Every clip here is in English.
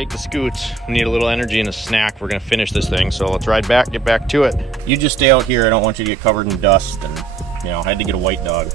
take the scoots. We need a little energy and a snack. We're gonna finish this thing, so let's ride back, get back to it. You just stay out here. I don't want you to get covered in dust, and you know, I had to get a white dog.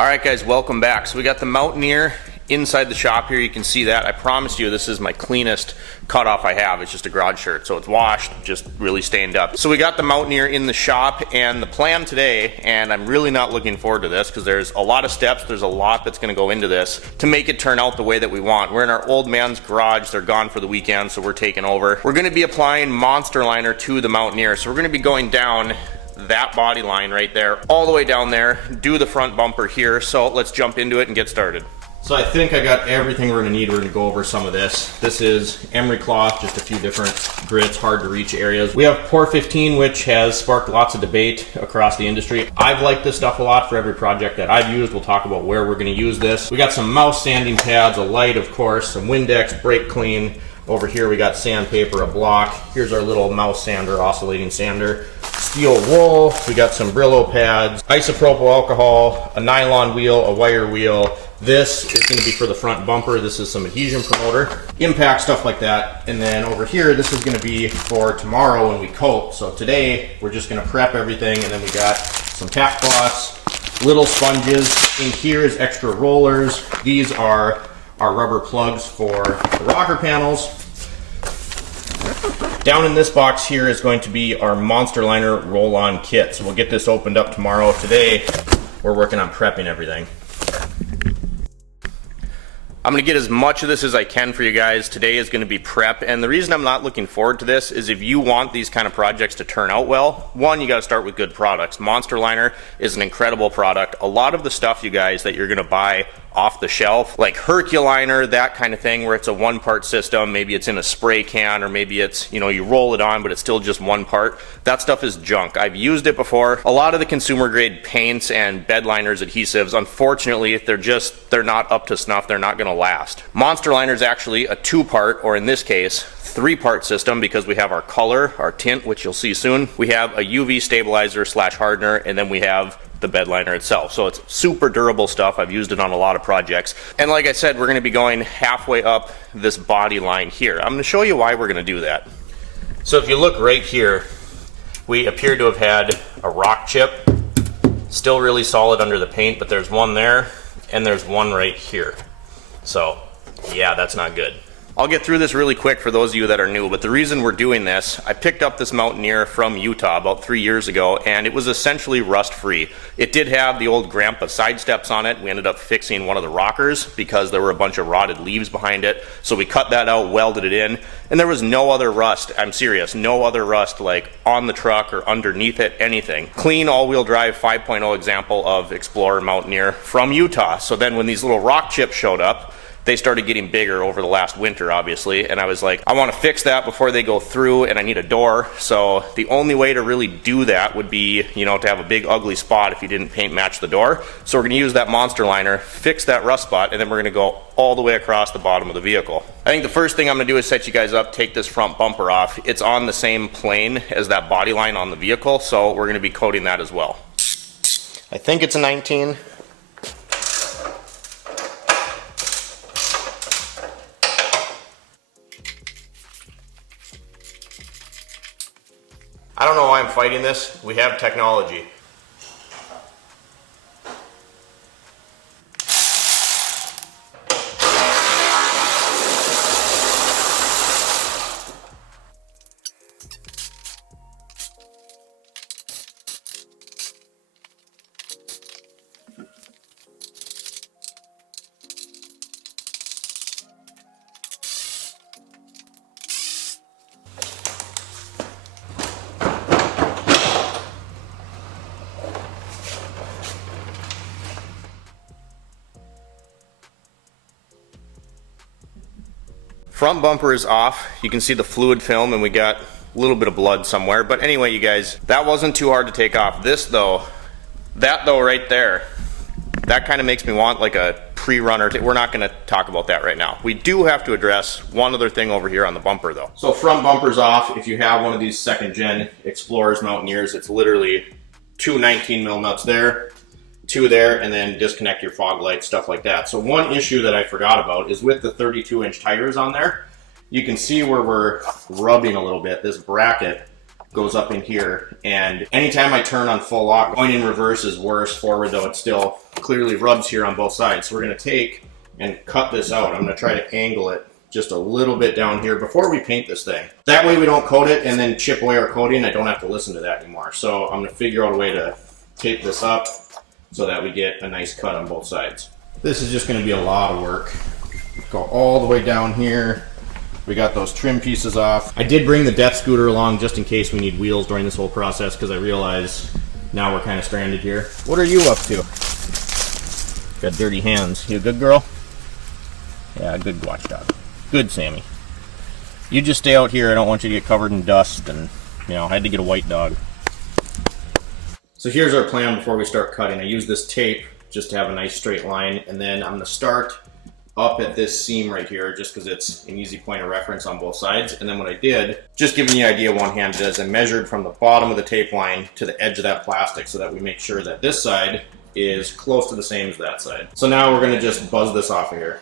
Alright guys, welcome back. So we got the Mountaineer inside the shop here. You can see that. I promise you this is my cleanest cutoff I have. It's just a garage shirt, so it's washed, just really stained up. So we got the Mountaineer in the shop, and the plan today, and I'm really not looking forward to this because there's a lot of steps, there's a lot that's going to go into this to make it turn out the way that we want. We're in our old man's garage. They're gone for the weekend, so we're taking over. We're going to be applying MONSTALINER to the Mountaineer. So we're going to be going down that body line right there, all the way down there, do the front bumper here. So let's jump into it and get started. So I think I got everything we're gonna need. We're gonna go over some of this. This is emery cloth, just a few different grits, hard to reach areas. We have Pour 15, which has sparked lots of debate across the industry. I've liked this stuff a lot for every project that I've used. We'll talk about where we're gonna use this. We got some mouse sanding pads, a light of course, some Windex, brake clean. Over here we got sandpaper, a block. Here's our little mouse sander, oscillating sander. Steel wool, we got some Brillo pads, isopropyl alcohol, a nylon wheel, a wire wheel. This is going to be for the front bumper. This is some adhesion promoter, impact, stuff like that. And then over here, this is going to be for tomorrow when we coat. So today, we're just going to prep everything, and then we got some tap cloths, little sponges. In here is extra rollers. These are our rubber plugs for the rocker panels. Down in this box here is going to be our MONSTALINER roll-on kit. So we'll get this opened up tomorrow. Today, we're working on prepping everything. I'm going to get as much of this as I can for you guys. Today is going to be prep, and the reason I'm not looking forward to this is if you want these kind of projects to turn out well, one, you got to start with good products. MONSTALINER is an incredible product. A lot of the stuff, you guys, that you're going to buy off the shelf, like Herculiner, that kind of thing, where it's a one-part system, maybe it's in a spray can, or maybe it's, you know, you roll it on, but it's still just one part. That stuff is junk. I've used it before. A lot of the consumer-grade paints and bed liners, adhesives, unfortunately, they're not up to snuff. They're not going to last. MONSTALINER is actually a two-part, or in this case, three-part system, because we have our color, our tint, which you'll see soon. We have a UV stabilizer / hardener, and then we have the bed liner itself. So it's super durable stuff. I've used it on a lot of projects. And like I said, we're going to be going halfway up this body line here. I'm going to show you why we're going to do that. So if you look right here, we appear to have had a rock chip, still really solid under the paint, but there's one there and there's one right here. So yeah, that's not good. I'll get through this really quick for those of you that are new, but the reason we're doing this, I picked up this Mountaineer from Utah about 3 years ago, and it was essentially rust-free. It did have the old grandpa side steps on it. We ended up fixing one of the rockers because there were a bunch of rotted leaves behind it, so we cut that out, welded it in, and there was no other rust, I'm serious, no other rust like on the truck or underneath it, anything. Clean all-wheel drive 5.0 example of Explorer Mountaineer from Utah. So then when these little rock chips showed up, they started getting bigger over the last winter, obviously, and I was like, I want to fix that before they go through, and I need a door. So the only way to really do that would be, you know, to have a big ugly spot if you didn't paint match the door. So we're going to use that MONSTALINER, fix that rust spot, and then we're going to go all the way across the bottom of the vehicle. I think the first thing I'm going to do is set you guys up, take this front bumper off. It's on the same plane as that body line on the vehicle, so we're going to be coating that as well. I think it's a 19. I don't know why I'm fighting this. We have technology. Front bumper is off. You can see the fluid film and we got a little bit of blood somewhere. But anyway, you guys, that wasn't too hard to take off. This though, that though right there, that kind of makes me want like a pre-runner. We're not going to talk about that right now. We do have to address one other thing over here on the bumper though. So front bumper's off. If you have one of these second gen Explorers, Mountaineers, it's literally two 19 mil nuts there, two there, and then disconnect your fog light, stuff like that. So one issue that I forgot about is with the 32-inch tires on there, you can see where we're rubbing a little bit. This bracket goes up in here, and anytime I turn on full lock, going in reverse is worse. Forward though, it still clearly rubs here on both sides. So we're going to take and cut this out. I'm going to try to angle it just a little bit down here before we paint this thing. That way we don't coat it and then chip away our coating. I don't have to listen to that anymore. So I'm going to figure out a way to tape this up so that we get a nice cut on both sides. This is just going to be a lot of work. Go all the way down here. We got those trim pieces off. I did bring the death scooter along just in case we need wheels during this whole process, because I realize now we're kind of stranded here. What are you up to? Got dirty hands. You a good girl? Yeah, good watchdog. Good, Sammy. You just stay out here. I don't want you to get covered in dust, and you know, I had to get a white dog. So here's our plan before we start cutting. I use this tape just to have a nice straight line, and then I'm going to start up at this seam right here just because it's an easy point of reference on both sides. And then what I did, just giving you an idea one-handed, is I measured from the bottom of the tape line to the edge of that plastic so that we make sure that this side is close to the same as that side. So now we're going to just buzz this off of here.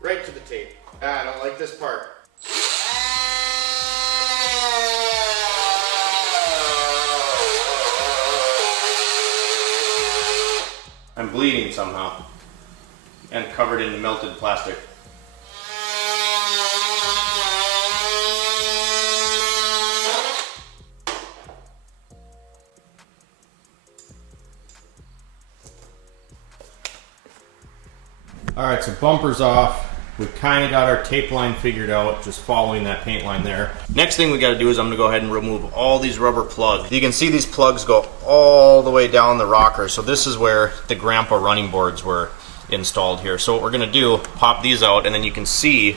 Right to the tape. I don't like this part. I'm bleeding somehow and covered in melted plastic. Alright, so bumper's off. We've kind of got our tape line figured out, just following that paint line there. Next thing we got to do is I'm going to go ahead and remove all these rubber plugs. You can see these plugs go all the way down the rocker. So this is where the grandpa running boards were installed here. So what we're going to do, pop these out, and then you can see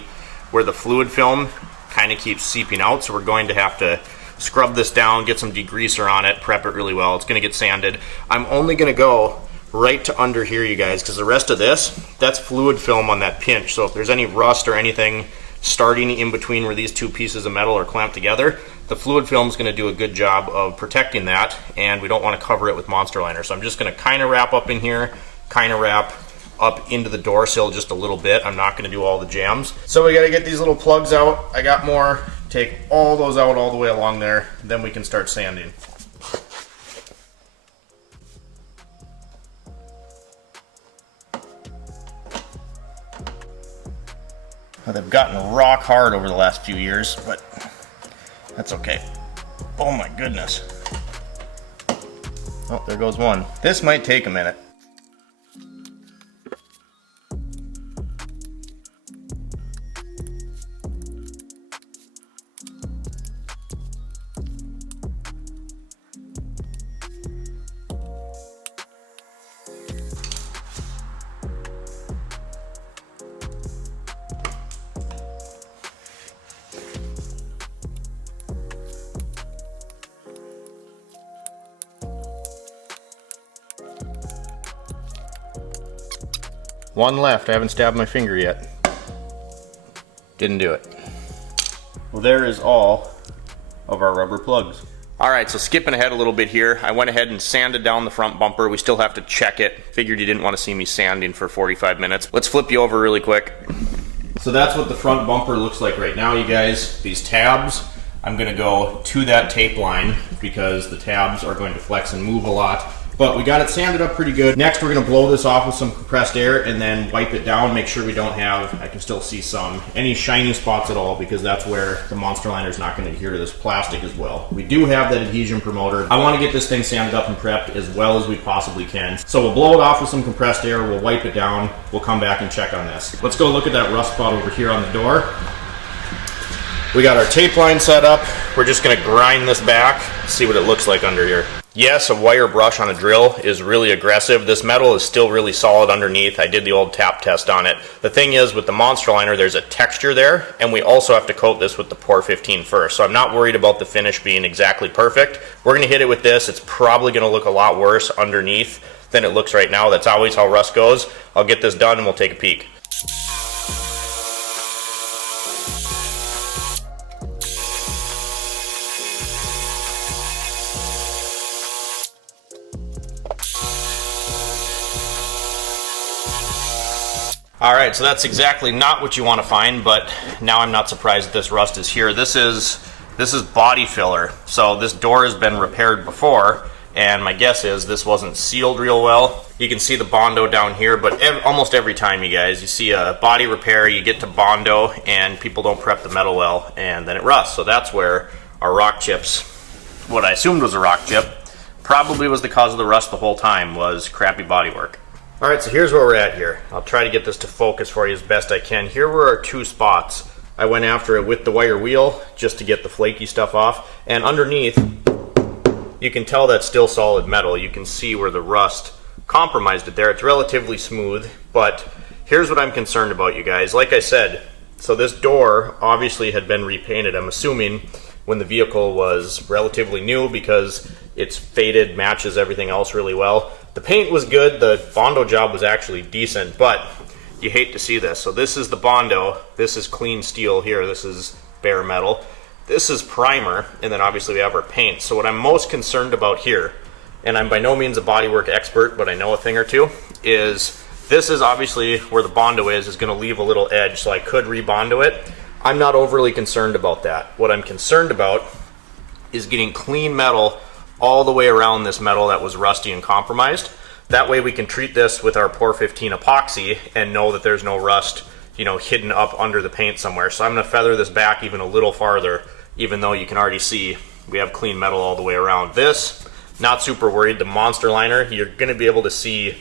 where the fluid film kind of keeps seeping out. So we're going to have to scrub this down, get some degreaser on it, prep it really well. It's going to get sanded. I'm only going to go right to under here, you guys, because the rest of this, that's fluid film on that pinch. So if there's any rust or anything starting in between where these two pieces of metal are clamped together, the fluid film is going to do a good job of protecting that, and we don't want to cover it with MONSTALINER. So I'm just going to kind of wrap up in here, kind of wrap up into the door sill just a little bit. I'm not going to do all the jams. So we got to get these little plugs out. I got more. Take all those out all the way along there, then we can start sanding. They've gotten rock hard over the last few years, but that's okay. Oh my goodness. Oh, there goes one. This might take a minute. One left. I haven't stabbed my finger yet. Didn't do it. Well, there is all of our rubber plugs. Alright, so skipping ahead a little bit here, I went ahead and sanded down the front bumper. We still have to check it. Figured you didn't want to see me sanding for 45 minutes. Let's flip you over really quick. So that's what the front bumper looks like right now, you guys. These tabs, I'm going to go to that tape line because the tabs are going to flex and move a lot But we got it sanded up pretty good. Next, we're gonna blow this off with some compressed air and then wipe it down, make sure we don't have, I can still see any shiny spots at all, because that's where the Monster Liner is not gonna adhere to this plastic as well. We do have that adhesion promoter. I wanna get this thing sanded up and prepped as well as we possibly can. So we'll blow it off with some compressed air, we'll wipe it down, we'll come back and check on this. Let's go look at that rust spot over here on the door. We got our tape line set up. We're just gonna grind this back, see what it looks like under here. Yes, a wire brush on a drill is really aggressive. This metal is still really solid underneath. I did the old tap test on it. The thing is, with the Monster Liner, there's a texture there, and we also have to coat this with the Por 15 first. So I'm not worried about the finish being exactly perfect. We're gonna hit it with this. It's probably gonna look a lot worse underneath than it looks right now. That's always how rust goes. I'll get this done and we'll take a peek. Alright, so that's exactly not what you want to find, but now I'm not surprised that this rust is here. This is body filler. So this door has been repaired before, and my guess is this wasn't sealed real well. You can see the Bondo down here, but almost every time, you guys, you see a body repair, you get to Bondo, and people don't prep the metal well, and then it rusts. So that's where our rock chips, what I assumed was a rock chip, probably was the cause of the rust the whole time, was crappy body work. Alright, so here's where we're at here. I'll try to get this to focus for you as best I can. Here were our two spots. I went after it with the wire wheel just to get the flaky stuff off. And underneath, you can tell that's still solid metal. You can see where the rust compromised it there. It's relatively smooth, but here's what I'm concerned about, you guys. Like I said, so this door obviously had been repainted, I'm assuming, when the vehicle was relatively new, because it's faded, matches everything else really well. The paint was good, the Bondo job was actually decent, but you hate to see this. So this is the Bondo, this is clean steel here, this is bare metal, this is primer, and then obviously we have our paint. So what I'm most concerned about here, and I'm by no means a bodywork expert, but I know a thing or two, is this is obviously where the Bondo is going to leave a little edge, so I could re-Bondo it. I'm not overly concerned about that. What I'm concerned about is getting clean metal all the way around this metal that was rusty and compromised. That way we can treat this with our Por 15 epoxy and know that there's no rust, you know, hidden up under the paint somewhere. So I'm going to feather this back even a little farther, even though you can already see we have clean metal all the way around. This, not super worried. The Monster Liner, you're going to be able to see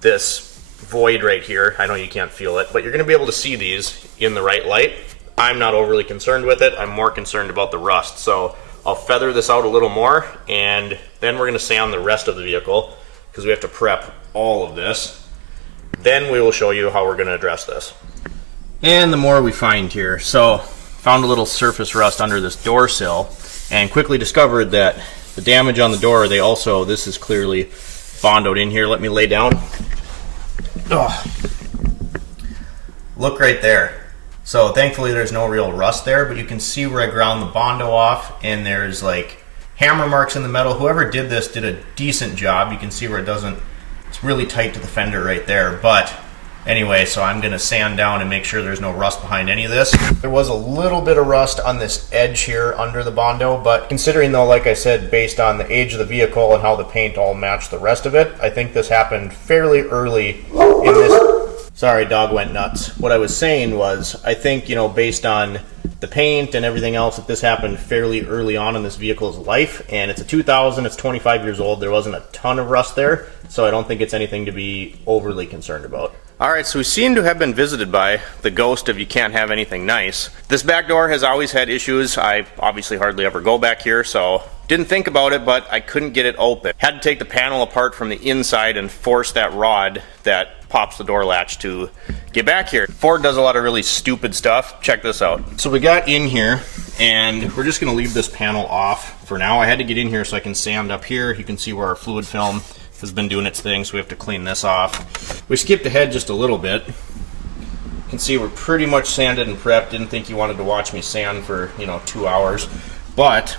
this void right here. I know you can't feel it, but you're going to be able to see these in the right light. I'm not overly concerned with it. I'm more concerned about the rust. So I'll feather this out a little more, and then we're going to sand the rest of the vehicle because we have to prep all of this. Then we will show you how we're going to address this. And the more we find here. So found a little surface rust under this door sill and quickly discovered that the damage on the door, this is clearly Bondoed in here. Let me lay down. Oh. Look right there. So thankfully there's no real rust there, but you can see where I ground the Bondo off, and there's like hammer marks in the metal. Whoever did this did a decent job. You can see where it's really tight to the fender right there. But anyway, so I'm going to sand down and make sure there's no rust behind any of this. There was a little bit of rust on this edge here under the Bondo, but considering though, like I said, based on the age of the vehicle and how the paint all matched the rest of it, I think this happened fairly early in this. Sorry, dog went nuts. What I was saying was, I think, you know, based on the paint and everything else, that this happened fairly early on in this vehicle's life, and it's a 2000, it's 25 years old, there wasn't a ton of rust there, so I don't think it's anything to be overly concerned about. Alright, so we seem to have been visited by the ghost of you can't have anything nice. This back door has always had issues. I obviously hardly ever go back here, so didn't think about it, but I couldn't get it open. Had to take the panel apart from the inside and force that rod that pops the door latch to get back here. Ford does a lot of really stupid stuff. Check this out. So we got in here, and we're just going to leave this panel off for now. I had to get in here so I can sand up here. You can see where our fluid film has been doing its thing, so we have to clean this off. We skipped ahead just a little bit. You can see we're pretty much sanded and prepped. Didn't think you wanted to watch me sand for, 2 hours. But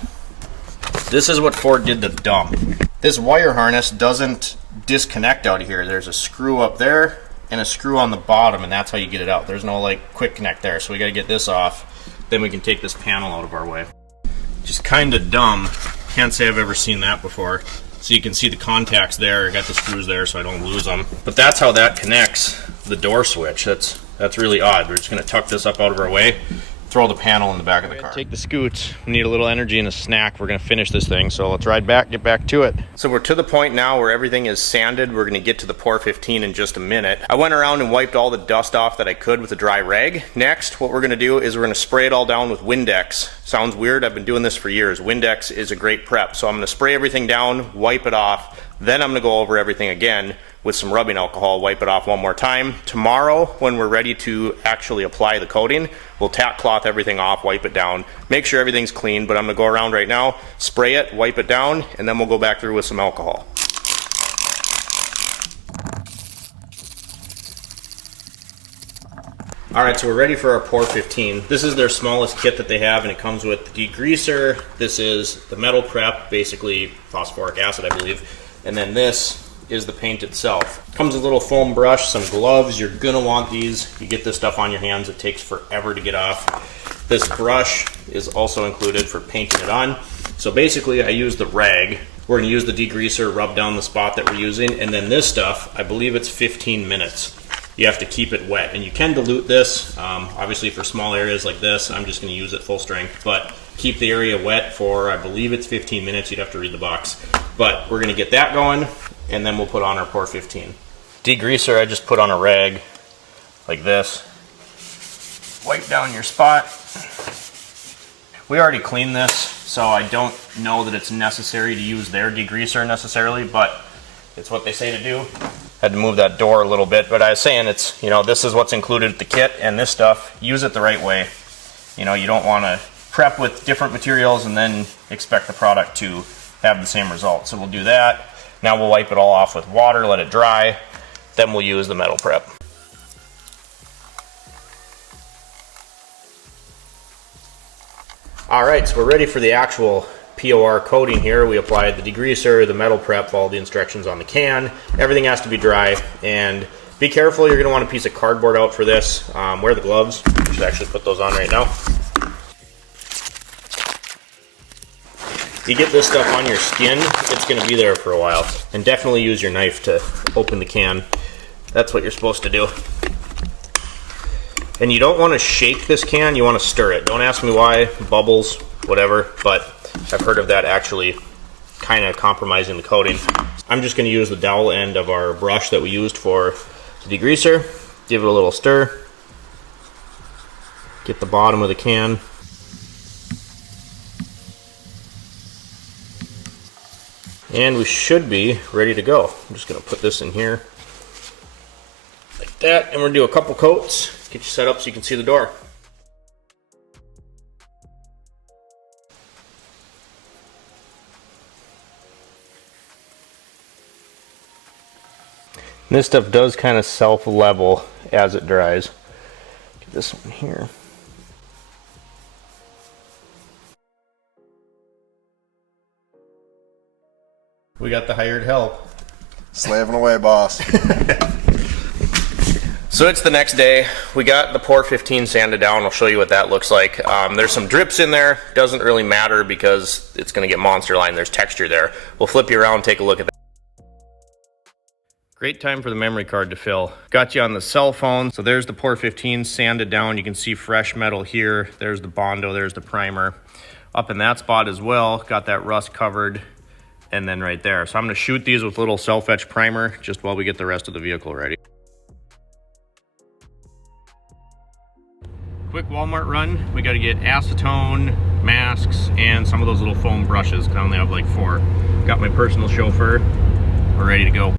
this is what Ford did to dump. This wire harness doesn't disconnect out of here. There's a screw up there and a screw on the bottom, and that's how you get it out. There's no quick connect there, so we got to get this off. Then we can take this panel out of our way. Just kind of dumb. Can't say I've ever seen that before. So you can see the contacts there. I got the screws there so I don't lose them. But that's how that connects the door switch. That's really odd. We're just gonna tuck this up out of our way, throw the panel in the back of the car. Take the scoots. We need a little energy and a snack. We're gonna finish this thing, so let's ride back, get back to it. So we're to the point now where everything is sanded. We're gonna get to the Pour 15 in just a minute. I went around and wiped all the dust off that I could with a dry rag. Next, what we're gonna do is we're gonna spray it all down with Windex. Sounds weird, I've been doing this for years. Windex is a great prep. So I'm gonna spray everything down, wipe it off, then I'm gonna go over everything again with some rubbing alcohol, wipe it off one more time. Tomorrow, when we're ready to actually apply the coating, we'll tack cloth everything off, wipe it down, make sure everything's clean, but I'm gonna go around right now, spray it, wipe it down, and then we'll go back through with some alcohol. All right, so we're ready for our Pour 15. This is their smallest kit that they have, and it comes with the degreaser. This is the metal prep, basically phosphoric acid, I believe, and then this is the paint itself. Comes with a little foam brush, some gloves. You're gonna want these. You get this stuff on your hands, it takes forever to get off. This brush is also included for painting it on. So basically I use the rag. We're gonna use the degreaser, rub down the spot that we're using, and then this stuff, I believe it's 15 minutes. You have to keep it wet, and you can dilute this. Obviously for small areas like this, I'm just gonna use it full strength, but keep the area wet for, I believe it's 15 minutes. You'd have to read the box. But we're gonna get that going, and then we'll put on our Pour 15. Degreaser, I just put on a rag like this. Wipe down your spot. We already cleaned this, so I don't know that it's necessary to use their degreaser necessarily, but it's what they say to do. Had to move that door a little bit, but I was saying it's, you know, this is what's included with the kit, and this stuff, use it the right way. You know, you don't want to prep with different materials and then expect the product to have the same result. So we'll do that. Now we'll wipe it all off with water, let it dry, then we'll use the metal prep. All right, so we're ready for the actual POR coating here. We applied the degreaser, the metal prep, followed the instructions on the can. Everything has to be dry, and be careful, you're gonna want a piece of cardboard out for this. Wear the gloves. We should actually put those on right now. You get this stuff on your skin, it's going to be there for a while. And definitely use your knife to open the can. That's what you're supposed to do. And you don't want to shake this can, you want to stir it. Don't ask me why, bubbles, whatever, but I've heard of that actually kind of compromising the coating. I'm just going to use the dowel end of our brush that we used for the degreaser. Give it a little stir. Get the bottom of the can. And we should be ready to go. I'm just going to put this in here like that, and we're going to do a couple coats, get you set up so you can see the door. And this stuff does kind of self-level as it dries. Get this one here. We got the hired help. Slaving away, boss. So it's the next day. We got the Pour 15 sanded down. I'll show you what that looks like. There's some drips in there. Doesn't really matter because it's going to get monster line. There's texture there. We'll flip you around, take a look at that. Great time for the memory card to fill. Got you on the cell phone. So there's the Pour 15 sanded down. You can see fresh metal here. There's the Bondo. There's the primer. Up in that spot as well. Got that rust covered. And then right there. So I'm going to shoot these with little self-etch primer just while we get the rest of the vehicle ready. Quick Walmart run. We got to get acetone, masks, and some of those little foam brushes. I only have like 4. Got my personal chauffeur. We're ready to go.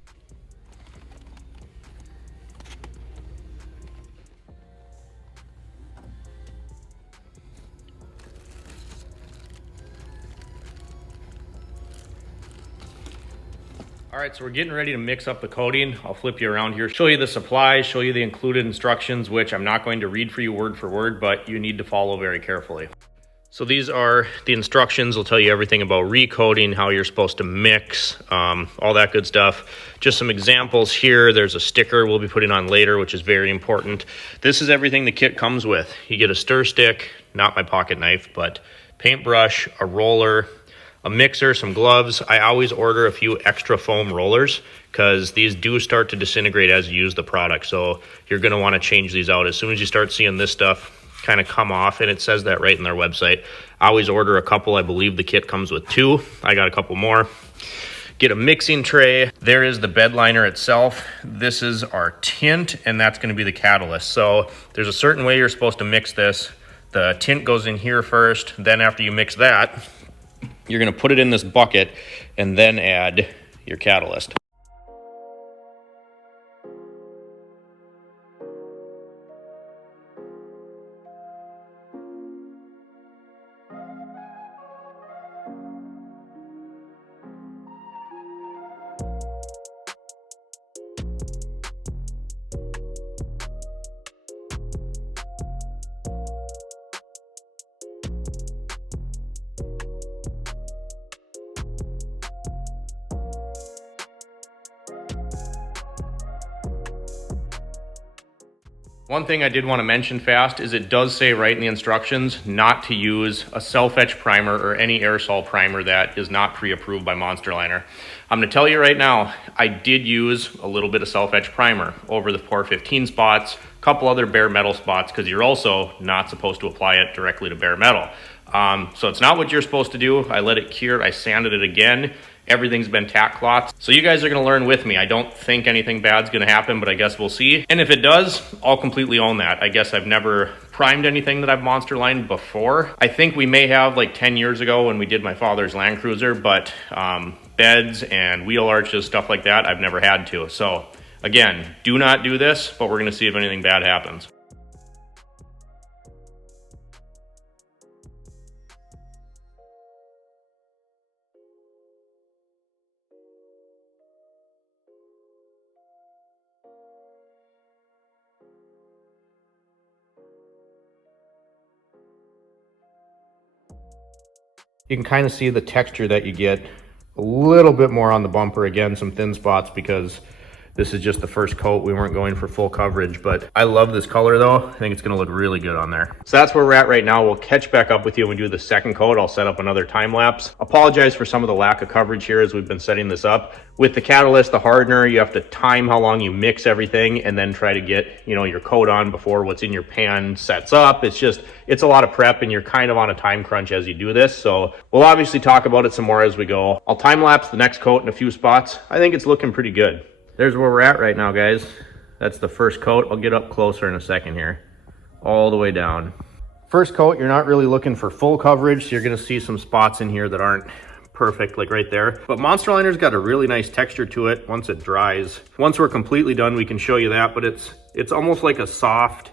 All right, so we're getting ready to mix up the coating. I'll flip you around here, show you the supplies, show you the included instructions, which I'm not going to read for you word for word, but you need to follow very carefully. So these are the instructions. They'll tell you everything about recoating, how you're supposed to mix, all that good stuff. Just some examples here. There's a sticker we'll be putting on later, which is very important. This is everything the kit comes with. You get a stir stick, not my pocket knife, but paintbrush, a roller, a mixer, some gloves. I always order a few extra foam rollers because these do start to disintegrate as you use the product. So you're going to want to change these out as soon as you start seeing this stuff kind of come off, and it says that right in their website. I always order a couple. I believe the kit comes with 2. I got a couple more. Get a mixing tray. There is the bed liner itself. This is our tint, and that's going to be the catalyst. So there's a certain way you're supposed to mix this. The tint goes in here first. Then after you mix that, you're going to put it in this bucket and then add your catalyst. One thing I did want to mention fast is it does say right in the instructions not to use a self-etch primer or any aerosol primer that is not pre-approved by MONSTALINER. I'm going to tell you right now, I did use a little bit of self-etch primer over the 415 spots, a couple other bare metal spots, because you're also not supposed to apply it directly to bare metal. So it's not what you're supposed to do. I let it cure, I sanded it again. Everything's been tack cloths. So you guys are gonna learn with me. I don't think anything bad's gonna happen, but I guess we'll see. And if it does, I'll completely own that. I guess I've never primed anything that I've monster lined before. I think we may have like 10 years ago when we did my father's Land Cruiser, but beds and wheel arches, stuff like that, I've never had to. So again, do not do this, but we're gonna see if anything bad happens. You can kind of see the texture that you get a little bit more on the bumper. Again, some thin spots because this is just the first coat. We weren't going for full coverage, but I love this color though. I think it's gonna look really good on there. So that's where we're at right now. We'll catch back up with you when we do the second coat. I'll set up another time lapse. Apologize for some of the lack of coverage here as we've been setting this up. With the catalyst, the hardener, you have to time how long you mix everything and then try to get, your coat on before what's in your pan sets up. It's a lot of prep and you're kind of on a time crunch as you do this. So we'll obviously talk about it some more as we go. I'll time lapse the next coat in a few spots. I think it's looking pretty good. There's where we're at right now, guys. That's the first coat. I'll get up closer in a second here. All the way down. First coat, you're not really looking for full coverage, so you're gonna see some spots in here that aren't perfect, like right there. But MONSTALINER's got a really nice texture to it once it dries. Once we're completely done, we can show you that, but it's almost like a soft,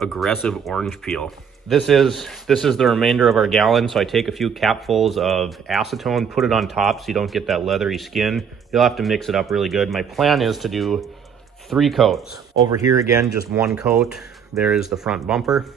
aggressive orange peel. This is the remainder of our gallon, so I take a few capfuls of acetone, put it on top so you don't get that leathery skin. You'll have to mix it up really good. My plan is to do 3 coats. Over here again, just 1 coat. There is the front bumper.